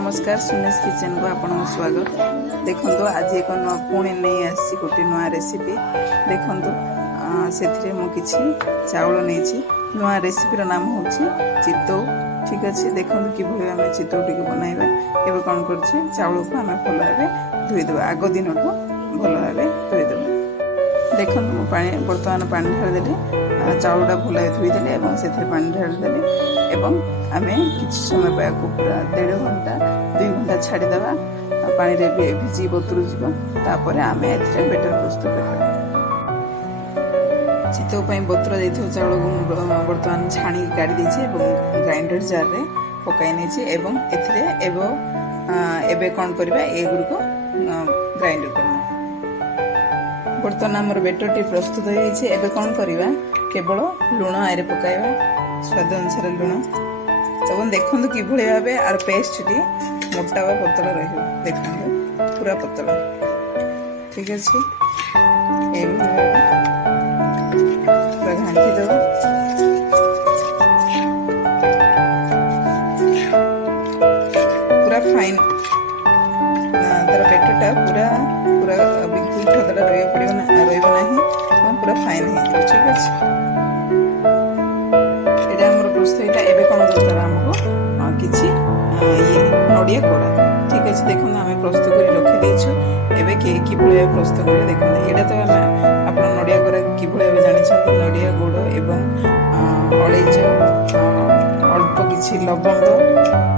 नमस्कार सुनेश किचन को आपन स्वागत। देखो आज एक पुणी नहीं आसी गोटे नुआ रेसिपी देखो से किसी चाउल नहीं नुआ रेसिपी नाम हूँ चितौ। ठीक अच्छे देखो कि आम चितौ टी बनवा एवं कौन कर चाउल को आम भल भाव धोईदेव आग दिन भल भाव धोईदेव। देख बर्तमान पानी ढालीदेली चाउलटा भल धोईदेली से पानी ढालीदेली आम कि समय पूरा 1.5 घंटा 2 घंटा छाड़ीदे पानी भिजी बतुर जापर आम ए बेटर प्रस्तुत करवा। चितौ बतुरा जाइए चाउल को बर्तमान छाणी काढ़ी देछे ग्राइंडर जार रे पकाई नहीं एवं कौन करवा एगुड़िक ग्राइंडर करना। बर्तमान आमर बेटर टी प्रस्तुत हो कौन करवा केवल लुण आए पकाइबा स्वाद अनुसार लुण तब देखो कि भाव आर पेस्ट टी मोटा व पतला देखो पूरा पतला। ठीक अच्छे पूरा घाटी दब पूरा फाइन तार बेटरटा पूरा पूरा ठदरा रही पूरा फाइन हो। ठीक अच्छे प्रस्तुत एवं कौन दरकार आमको किसी नड़िया कोड़ा। ठीक अच्छे देखो आम प्रस्तुत कर रखीदेचु एवं कि भाव प्रस्तुत कर देखो यहाँ तो आप नड़िया कोड़ा कि भाव जानते नड़िया गुड़ एवं अलैच अल्प किसी लवंग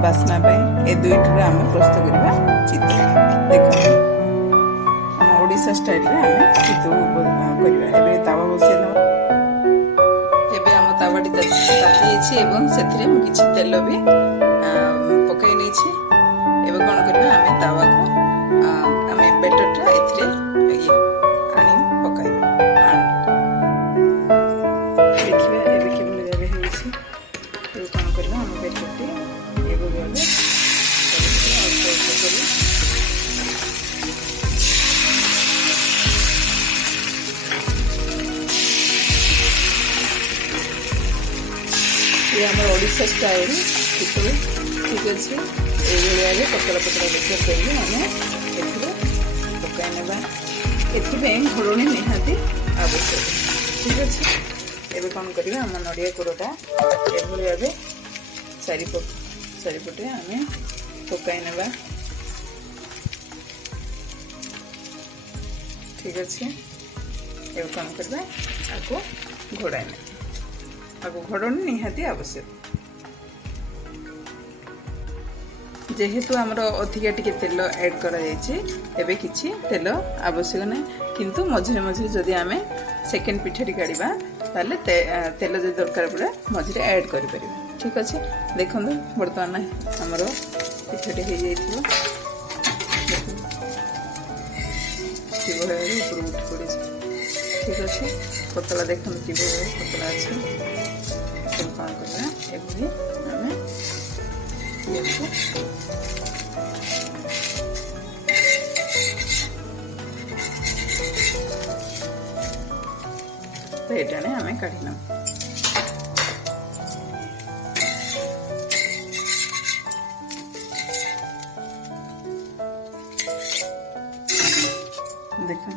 बास्ना ए दुईट आम प्रस्तुत करवा चितौ। देखो आम ओडिशा स्टाइल आम चितौ करवा तावा बसई तावाटी ताती से किसी तेल भी पकई नहीं कौन करवा आम तावा को आम बेटरटा ये आनी पकाइबा देखिए एवं कि भाव हो कौन करवा आम बेटरटी ये आम ओडिशा स्टाइल चितौ। ठीक अच्छे ये पतला पतला देखिए कर आम पकई ना घोड़णी निहाती आवश्यक। ठीक अच्छे एवं कौन करवा आम नड़िया कोड़टा ये भाव चारिपटे आम पकई ना। ठीक अच्छे एवं कौन करवा आपको घोड़ाई ना आपको घोड़णी निहाती आवश्यक। जेहेतु आमर अधिका टिके तेल ऐड करा एबे किछि तेल आवश्यक ना किंतु मझे मझे जदि आमे सेकेंड पिठाटी काढ़ा ताले तेल जो दरकार पड़े मझे ऐड कर पारे। ठीक अच्छे देखो बर्तमान आमर पिठाटी हो जाइए ऊपर उठी पड़े। ठीक अच्छे पतला देखो कि पतला अच्छे कौन करना एवं आम तो ये आम काढ़ी ना। देखो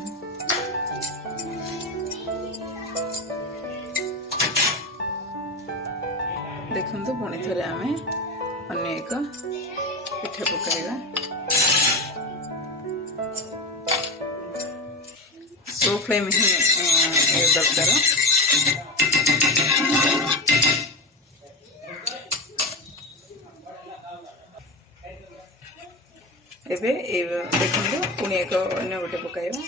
देखो पुणी थे आम अन्य एक पिठा पकाइबा स्लो फ्लेम ही दरकार। एबे देखो पुणी एक अन्य गोटे पकाइबा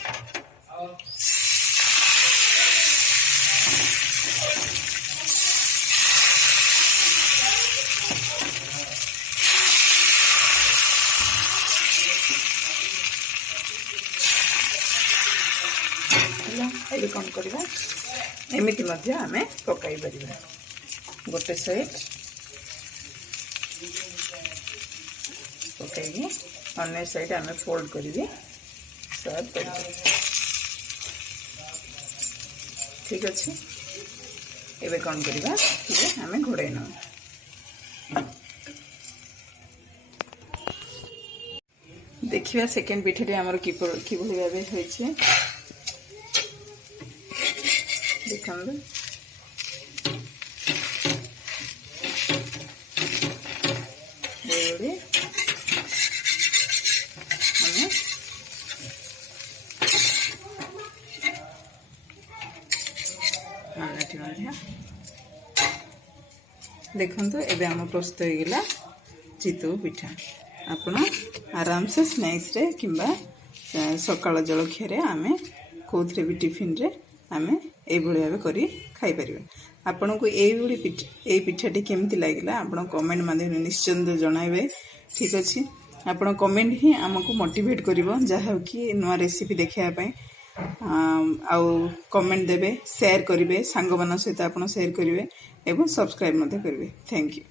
ये कौन करवा एमती आम पकई पार गोटे साइड पकई अन्य साइड आम फोल्ड कर सर्व कर। ठीक अच्छे एबे कौन करवा आम घोड़ाई ना देखिए सेकेंड पिठाटी आमर किभली भाव होइछे देखंदु एबे हम आनाटी मध्य देखंतु एबे हम प्रस्तुत हो गला चितौ पिठा आपण आराम से स्नैक्स रे किंबा सकाळ जलखिया रे आमे कोथरे भी टिफिन रे आमे ए भଳି भाबे करी खाई परिबे। आपन को ए पिठाटी केमती लागिला आपण कमेंट माध्यम निश्चित जणाइबे। ठीक अछि आपण कमेंट ही हमको मोटिवेट करिवो जहा कि नवा रेसिपी देखिया पई आउ कमेंट देबे शेयर करिवे सांग मान सहित आपण शेयर करिवे एवं सब्सक्राइब मते करिवे। Thank you.